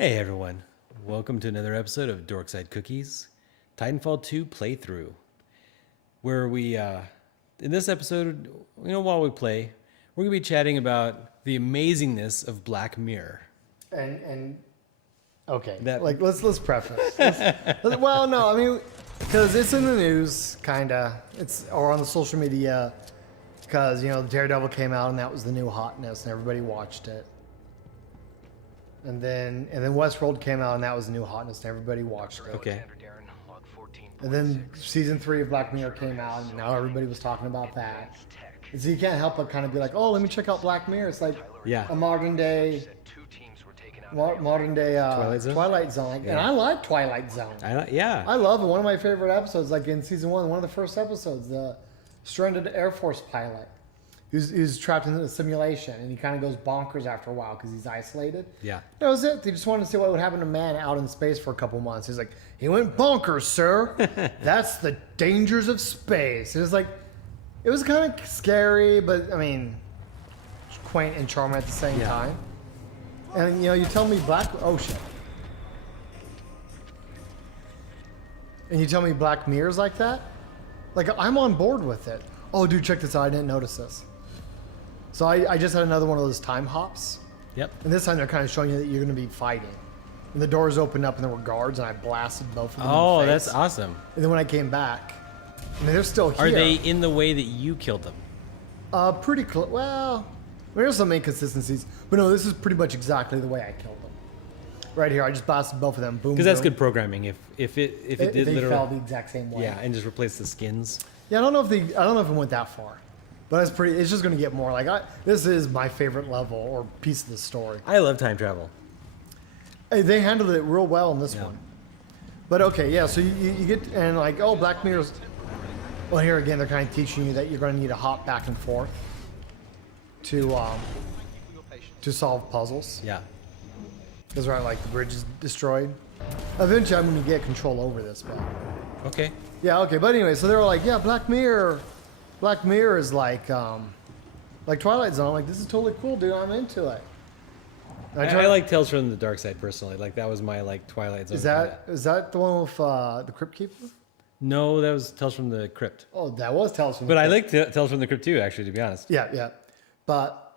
Hey everyone, welcome to another episode of Dorkside Cookies, Titanfall 2 playthrough, where we, in this episode, while we play, we're going to be chatting about the amazingness of Black Mirror. Okay, let's preface. Well, no, I mean, because it's in the news, kinda, or on the social media, because, the Daredevil came out and that was the new hotness and everybody watched it. And then Westworld came out and that was the new hotness and everybody watched it. Okay. And then season 3 of Black Mirror came out and now everybody was talking about that. And so you can't help but kind of be like, oh, let me check out Black Mirror. It's like a modern day Twilight Zone. Yeah. And I like Twilight Zone. I love it. One of my favorite episodes, like in season 1, one of the first episodes, the stranded Air Force pilot who's trapped in a simulation, and he kind of goes bonkers after a while because he's isolated. Yeah. That was it. They just wanted to see what would happen to man out in space for a couple months. He's like, he went bonkers, sir. That's the dangers of space. It was like, it was kind of scary, but I mean, quaint and charming at the same time. And you tell me oh shit. And you tell me Black Mirror's like that? Like, I'm on board with it. Oh, dude, check this out. I didn't notice this. So I just had another one of those time hops. Yep. And this time they're kind of showing you that you're going to be fighting. And the doors opened up and there were guards and I blasted both of them in the face. That's awesome. And then when I came back, I mean, they're still here. Are they in the way that you killed them? Pretty close. Well, there's some inconsistencies. But no, this is pretty much exactly the way I killed them. Right here, I just blasted both of them. Boom. Because that's good programming. If it did they literally fell the exact same way. Yeah, and just replace the skins. Yeah, I don't know if it went that far, but it's just going to get more. This is my favorite level or piece of the story. I love time travel. Hey, they handled it real well in this one. But okay, yeah. So you get and Black Mirror's. Well, here again, they're kind of teaching you that you're going to need to hop back and forth to solve puzzles. Yeah. Because the bridge is destroyed. Eventually, I'm going to get control over this, but. Okay. Yeah, okay, but anyway, so they were like, yeah, Black Mirror is like Twilight Zone. I'm like, this is totally cool, dude. I'm into it. I like Tales from the Dark Side personally. That was my Twilight Zone. Is that the one with the Crypt Keeper? No, that was Tales from the Crypt. Oh, that was Tales from the Crypt. But I like Tales from the Crypt too, actually, to be honest. Yeah. But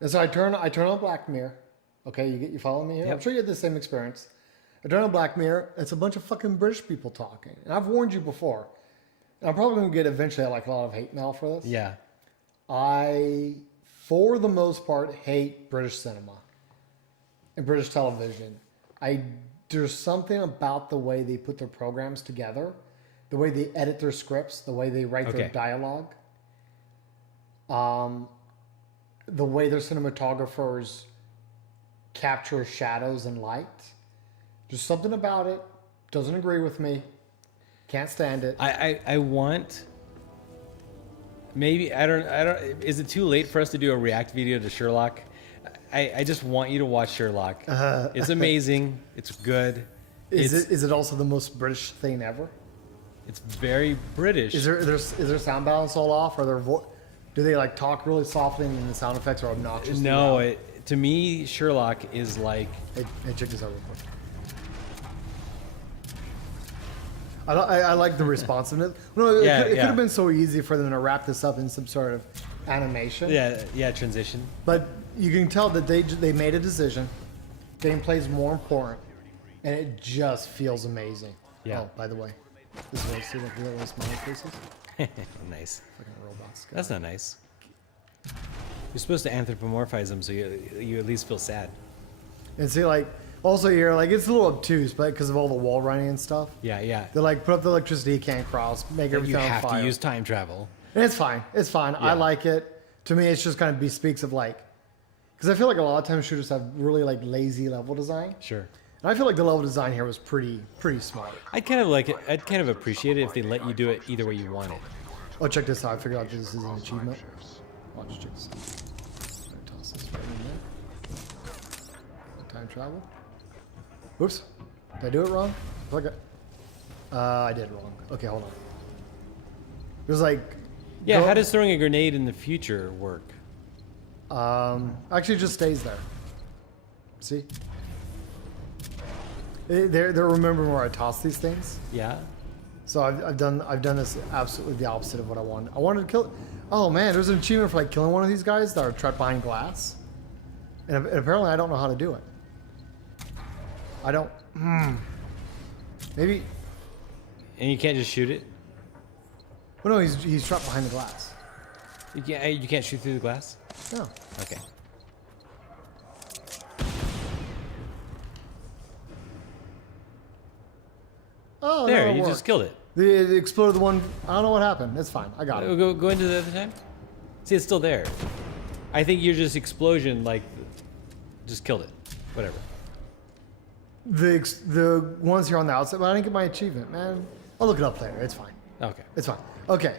and so I turn on Black Mirror. Okay, you follow me here? Yep. I'm sure you had the same experience. I turn on Black Mirror. It's a bunch of fucking British people talking. And I've warned you before. And I'm probably going to get eventually a lot of hate mail for this. Yeah. I, for the most part, hate British cinema and British television. There's something about the way they put their programs together, the way they edit their scripts, the way they write their dialogue, the way their cinematographers capture shadows and light. There's something about it. Doesn't agree with me. Can't stand it. I want. Maybe I don't. Is it too late for us to do a react video to Sherlock? I just want you to watch Sherlock. It's amazing. It's good. Is it also the most British thing ever? It's very British. Is there sound balance all off? Or do they talk really softly and the sound effects are obnoxious? No, to me Sherlock is like. Hey, check this out real quick. I like the responsiveness. No, it could have been so easy for them to wrap this up in some sort of animation. Yeah, transition. But you can tell that they made a decision. Gameplay is more important, and it just feels amazing. Yeah. Oh, by the way, this is what I see like little smiley faces. Nice. Fucking robots. That's not nice. You're supposed to anthropomorphize them so you at least feel sad. And see, also here, it's a little obtuse, but because of all the wall running and stuff. Yeah. They're put up the electricity, you can't cross, make everything on fire. You have to use time travel. And it's fine. It's fine. Yeah. I like it. To me, it's just kind of bespeaks of because I feel like a lot of times shooters have really lazy level design. Sure. And I feel like the level design here was pretty smart. I'd kind of like it. I'd kind of appreciate it if they let you do it either way you want it. Oh, check this out. I figured out this is an achievement. Watch, check this out. Toss this right in there. Time travel. Whoops. Did I do it wrong? I did it wrong. Okay, hold on. There's how does throwing a grenade in the future work? Actually, it just stays there. See? They're remembering where I toss these things. Yeah. So I've done this absolutely the opposite of what I wanted. I wanted to kill. Oh man, there's an achievement for like killing one of these guys that are trapped behind glass, and apparently I don't know how to do it. I don't. Maybe. And you can't just shoot it. Well, no, he's trapped behind the glass. You can't shoot through the glass. No. Okay. Oh, There, no, it you worked. just killed it. It exploded the one. I don't know what happened. It's fine. I got it. Go into the other time. See, it's still there. I think you're just explosion, like, just killed it. Whatever. The ones here on the outside, but I didn't get my achievement, man. I'll look it up later. It's fine. Okay. It's fine. Okay.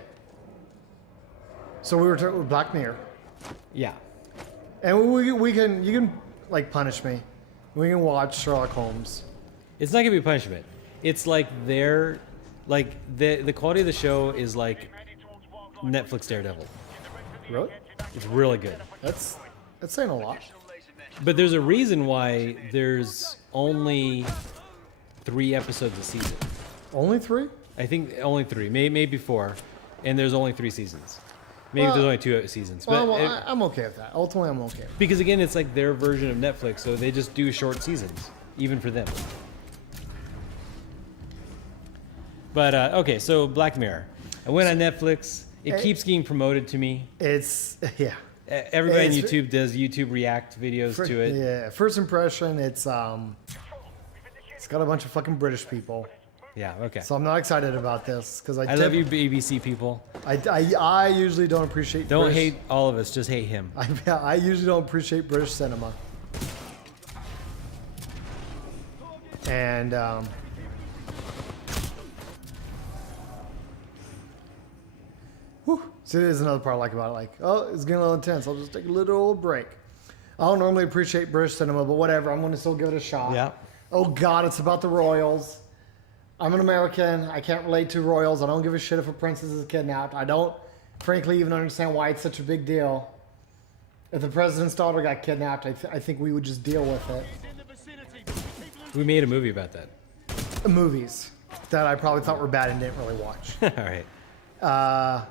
So we were talking with Black Mirror, Yeah. and we can you can like punish me. We can watch Sherlock Holmes. It's not gonna be punishment. It's like the quality of the show is like Netflix Daredevil. Really? It's really good. That's saying a lot. But there's a reason why there's only 3 episodes a season. Only 3? I think only 3, maybe 4, and there's only 3 seasons. Maybe there's only 2 seasons. But I'm okay with that. Ultimately, I'm okay. because again, it's like their version of Netflix, so they just do short seasons, even for them. But okay, so Black Mirror. I went on Netflix. It keeps getting promoted to me. It's yeah. Everybody on It's- YouTube does YouTube React videos to it. Yeah. First impression, it's got a bunch of fucking British people. Yeah. Okay. So I'm not excited about this because I love you, BBC people. I usually don't appreciate. Don't British, hate all of us. Just hate him. I usually don't appreciate British cinema. And so there's another part I like about it. Like, oh, it's getting a little intense. I'll just take a little break. I don't normally appreciate British cinema, but whatever. I'm going to still give it a shot. Yeah. Oh God, it's about the royals. I'm an American. I can't relate to royals. I don't give a shit if a princess is kidnapped. I don't, frankly, even understand why it's such a big deal. If the president's daughter got kidnapped, I think we would just deal with it. We made a movie about that. Movies that I probably thought were bad and didn't really watch. All right.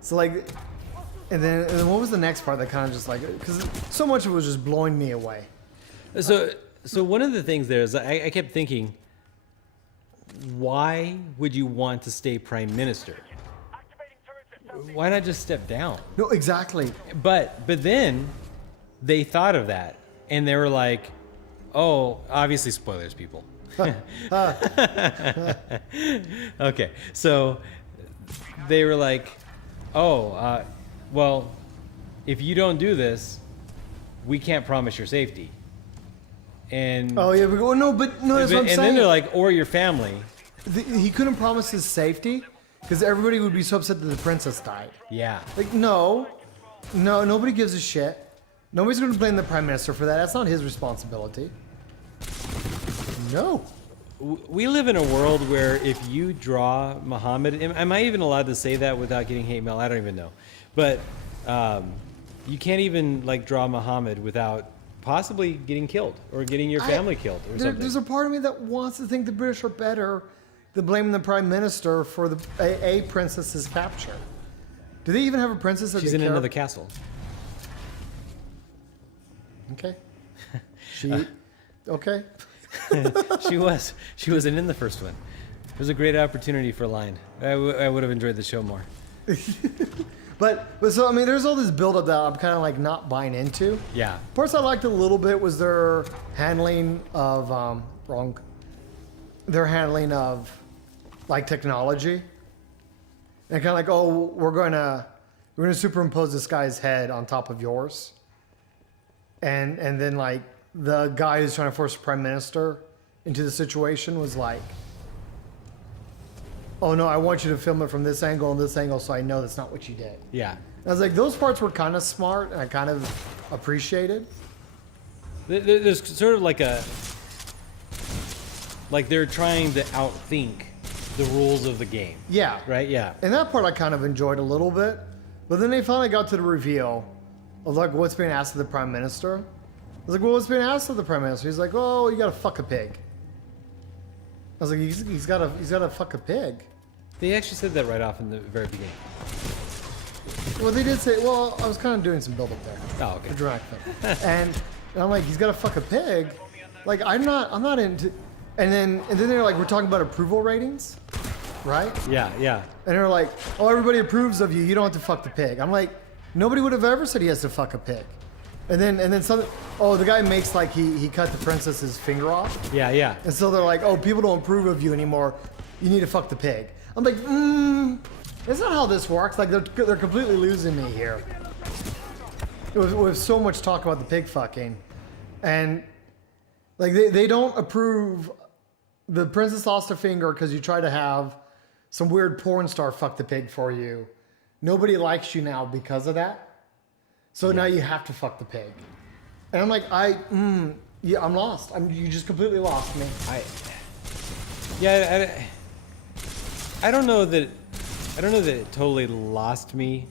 So like, and then what was the next part that kind of just like, because so much of it was just blowing me away. So one of the things there is I kept thinking, why would you want to stay prime minister? Why not just step down? No, exactly. But then they thought of that and they were like, oh, obviously spoilers, people. Okay, so they were like, oh, well, if you don't do this, we can't promise your safety. And Oh yeah, we go, no, but no, that's what I'm and saying. then they're like, or your family. He couldn't promise his safety because everybody would be so upset that the princess died. Yeah. Like, no, nobody gives a shit. Nobody's going to blame the prime minister for that. That's not his responsibility. No. We live in a world where if you draw Muhammad, am I even allowed to say that without getting hate mail? I don't even know. But you can't even like draw Muhammad without possibly getting killed or getting your family killed or something. There's a part of me that wants to think the British are better than blaming the prime minister for a princess's capture. Do they even have a princess? That She's they in care another castle. Okay. Okay. She wasn't in the first one. It was a great opportunity for line. I would have enjoyed the show more. But so I mean, there's all this buildup that I'm kind of like not buying into. Yeah. Parts I liked a little bit was their handling of their handling of like technology, and kind of like, oh, we're gonna superimpose this guy's head on top of yours, and then like the guy who's trying to force the prime minister into the situation was like, oh no, I want you to film it from this angle and this angle so I know that's not what you did. Yeah. And I was like, those parts were kind of smart and I kind of appreciated. There's sort of like they're trying to outthink the rules of the game. Yeah. Right? Yeah. And that part I kind of enjoyed a little bit. But then they finally got to the reveal of like what's being asked of the prime minister. I was like, well, what's being asked of the prime minister? He's like, oh, you gotta fuck a pig. was like, he's got to fuck a pig. They actually said that right off in the very beginning. Well, they did say. Well, I was kind of doing some build up there. Oh, okay. The dramatic thing. And I'm like, he's got to fuck a pig. Like, I'm not into. And then they're like, we're talking about approval ratings, right? Yeah. And they're like, oh, everybody approves of you. You don't have to fuck the pig. I'm like, nobody would have ever said he has to fuck a pig. And then some. Oh, the guy makes like he cut the princess's finger off. Yeah. And so they're like, oh, people don't approve of you anymore. You need to fuck the pig. I'm like, that's not how this works. Like, they're completely losing me here. It was so much talk about the pig fucking. And, like, they don't approve. The princess lost a finger because you try to have some weird porn star fuck the pig for you. Nobody likes you now because of that. So now you have to fuck the pig. And I'm like, I'm lost. You just completely lost me. I don't know that it totally lost me.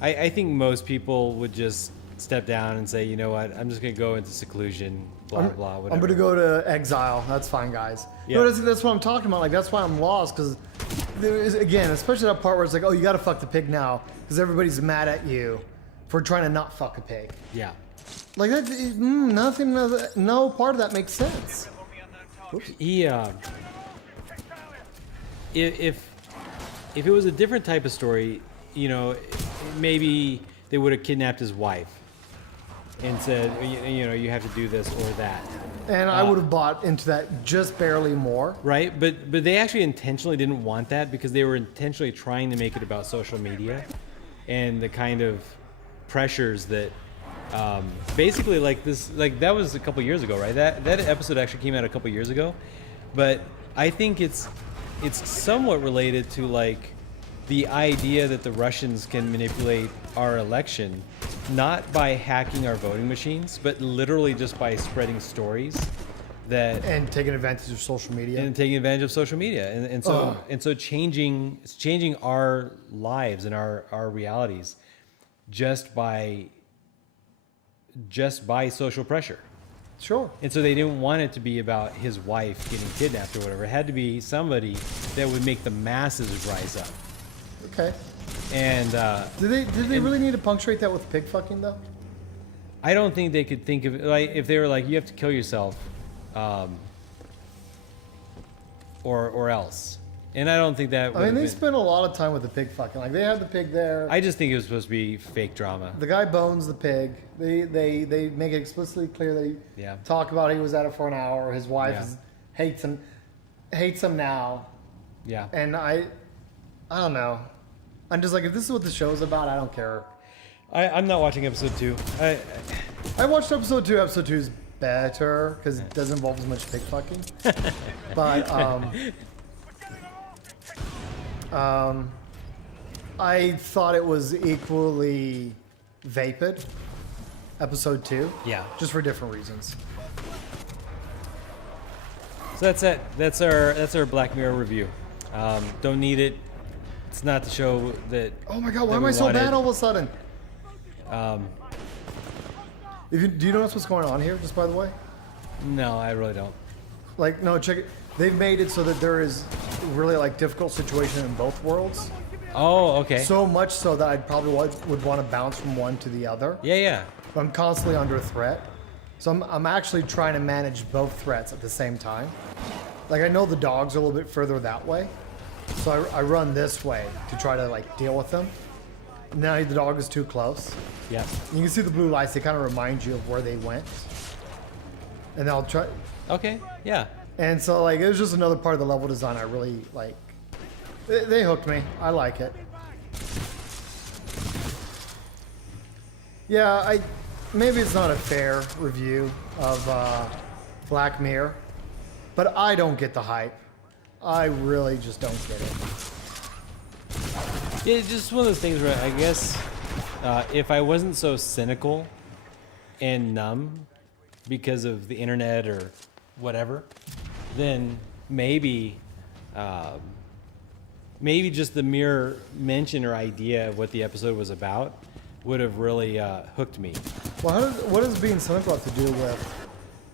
I think most people would just step down and say, you know what, I'm just gonna go into seclusion, blah blah, whatever. I'm gonna go to exile. That's fine, guys. Yeah. No, that's what I'm talking about. Like, that's why I'm lost, because there is, again, especially that part where it's like, oh, you gotta fuck the pig now because everybody's mad at you for trying to not fuck a pig. Yeah. Like, that, nothing, no part of that makes sense. Oops. He if it was a different type of story, you know, maybe they would have kidnapped his wife and said, you know, you have to do this or that. And I would have bought into that just barely more. Right, but they actually intentionally didn't want that because they were intentionally trying to make it about social media and the kind of pressures that basically like that was a couple years ago, right? That episode actually came out a couple years ago, but I think it's somewhat related to like the idea that the Russians can manipulate our election, not by hacking our voting machines, but literally just by spreading stories that And taking advantage of social media. and taking advantage of social media, and so changing our lives and our realities just by social pressure. Sure. And so they didn't want it to be about his wife getting kidnapped or whatever. It had to be somebody that would make the masses rise up. Okay. And Did they really need to punctuate that with pig fucking though? I don't think they could think of it like if they were like, you have to kill yourself, or else. And I don't think that. I mean, they spent a lot of time with the pig fucking. Like, they had the pig there. I just think it was supposed to be fake drama. The guy bones the pig. They make it explicitly clear that talk about he was at it for an hour. His wife hates him now. Yeah. And I don't know. I'm just like, if this is what the show's about, I don't care. I'm not watching episode 2. I watched episode 2. Episode 2 is better because it doesn't involve as much pig fucking. But I thought it was equally vapid. Episode 2. Yeah. Just for different reasons. So that's it. That's our Black Mirror review. Don't need it. It's not the show that. Oh my god! Why am I so bad all of a sudden? Do you notice what's going on here? Just by the way. No, I really don't. Like, no, check it. They've made it so that there is really like difficult situation in both worlds. Oh, okay. So much so that I probably would want to bounce from one to the other. Yeah. But I'm constantly under threat. So I'm actually trying to manage both threats at the same time. Like, I know the dogs are a little bit further that way. So I run this way to try to like deal with them. Now the dog is too close. Yeah. You can see the blue lights. They kind of remind you of where they went. And I'll try. Okay. Yeah. And so like it was just another part of the level design I really like. They hooked me. I like it. Yeah, maybe it's not a fair review of Black Mirror, but I don't get the hype. I really just don't get it. Yeah, it's just one of those things where I guess if I wasn't so cynical and numb because of the internet or whatever, then maybe just the mere mention or idea of what the episode was about would have really hooked me. Well, what does being cynical have to do with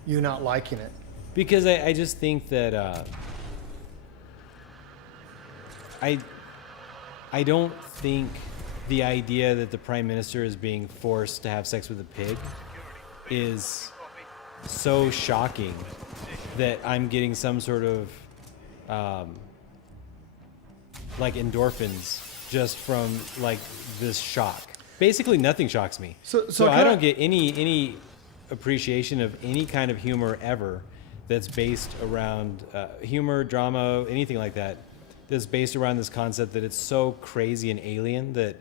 you not liking it? Because I just think that I don't think the idea that the prime minister is being forced to have sex with a pig is so shocking that I'm getting some sort of like endorphins just from like this shock. Basically, nothing shocks me. So I don't get any appreciation of any kind of humor ever that's based around humor, drama, anything like that. That's based around this concept that it's so crazy and alien that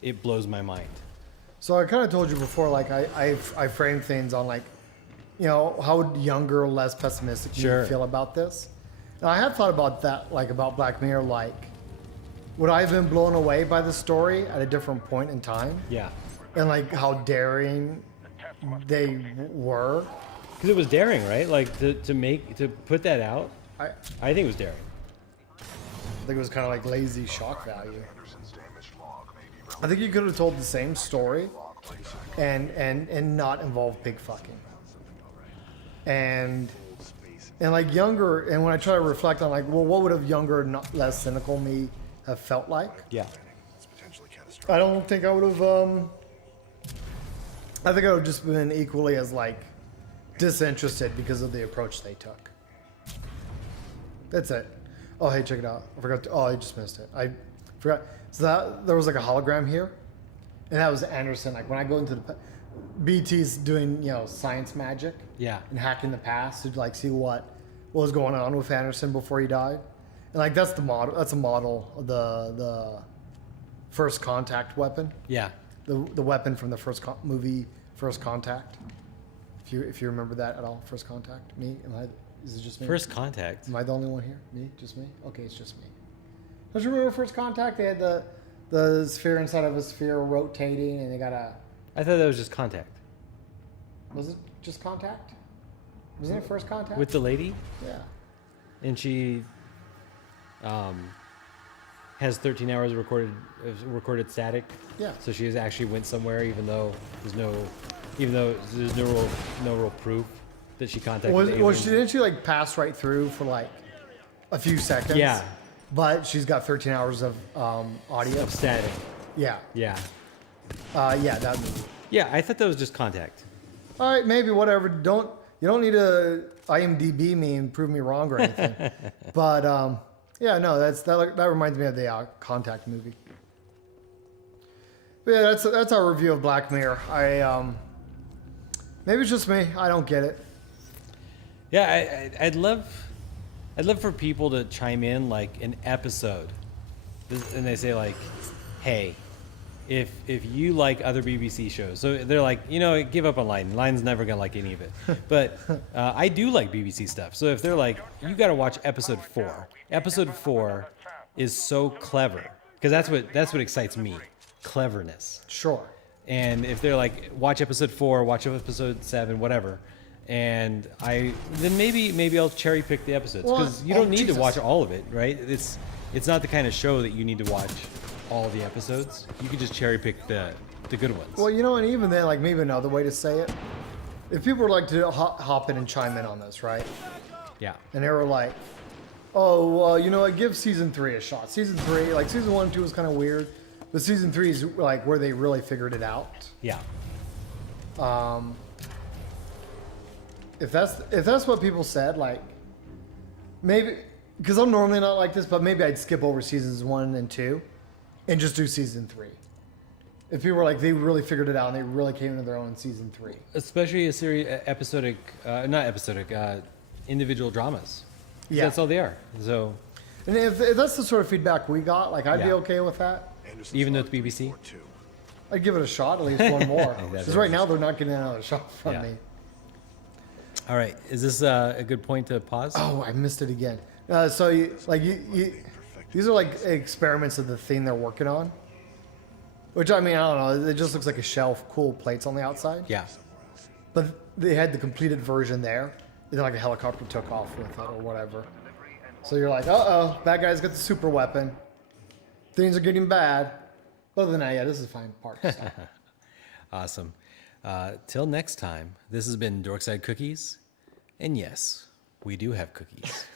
it blows my mind. So I kind of told you before, like I frame things on like, you know, how would younger, less pessimistic you feel about this? And I have thought about that, like about Black Mirror, like would I have been blown away by the story at a different point in time? Yeah. And like how daring they were. Because it was daring, right? Like to put that out, I think it was daring. I think it was kind of like lazy shock value. I think you could have told the same story and not involve pig fucking. And like younger, and when I try to reflect on like, well, what would have younger, not less cynical me have felt like? Yeah. I don't think I would have, I think I would have just been equally as like disinterested because of the approach they took. That's it. Oh, hey, check it out. I forgot to, oh, I just missed it. I forgot. So there was like a hologram here, and that was Anderson. Like when I go into the, BT's doing, you know, science magic. Yeah. And hacking the past to like see what was going on with Anderson before he died. And like that's the model. That's a model of the first contact weapon. Yeah. The weapon from the first movie, First Contact. If you remember that at all, First Contact. Me? Is it just me? First Contact. Am I the only one here? Me? Just me? Okay, it's just me. Don't you remember First Contact? They had the sphere inside of a sphere rotating, and they got a. I thought that was just Contact. Was it just Contact? Wasn't it First Contact? With the lady? Yeah. And she has 13 hours of recorded static. Yeah. So she has actually went somewhere, even though there's no real proof that she contacted. Didn't she like pass right through for like a few seconds? Yeah. But she's got 13 hours of audio. Of static. Yeah. Yeah. Yeah, that movie. Yeah, I thought that was just Contact. All right, maybe whatever. You don't need to IMDb me and prove me wrong or anything. But yeah, no, that reminds me of the Contact movie. But yeah, that's our review of Black Mirror. Maybe it's just me. I don't get it. Yeah, I'd love for people to chime in like an episode, and they say like, hey, if you like other BBC shows, so they're like, you know, give up on Lion. Lion's never gonna like any of it, but I do like BBC stuff. So if they're like, you got to watch episode 4. Episode 4 is so clever because that's what excites me, cleverness. Sure. And if they're like, watch episode 4, watch episode 7, whatever, and then maybe I'll cherry pick the episodes because you don't need to watch all of it, right? It's not the kind of show that you need to watch all the episodes. You can just cherry pick the good ones. Well, you know, and even then, like maybe another way to say it, if people would like to hop in and chime in on this, right? Yeah. And they were like, oh, well, you know what, give season 3 a shot. Season 3, like season 1 and 2 was kind of weird, but season 3 is like where they really figured it out. Yeah. If that's what people said, like maybe, because I'm normally not like this, but maybe I'd skip over seasons 1 and 2 and just do season 3. If people were like, they really figured it out and they really came into their own in season 3. Especially a series, individual dramas. Yeah. That's all they are. So. And if that's the sort of feedback we got, like I'd be okay with that. Even though it's BBC? I'd give it a shot, at least one more. Because right now they're not getting another shot from me. All right. Is this a good point to pause? Oh, I missed it again. So these are like experiments of the thing they're working on. Which, I mean, I don't know. It just looks like a shelf, cool plates on the outside. Yeah. But they had the completed version there. And then like a helicopter took off with it or whatever. So you're like, uh-oh, bad guy's got the super weapon. Things are getting bad. Other than that, yeah, this is fine part stuff. Awesome. Till next time, this has been Dorkside Cookies. And yes, we do have cookies.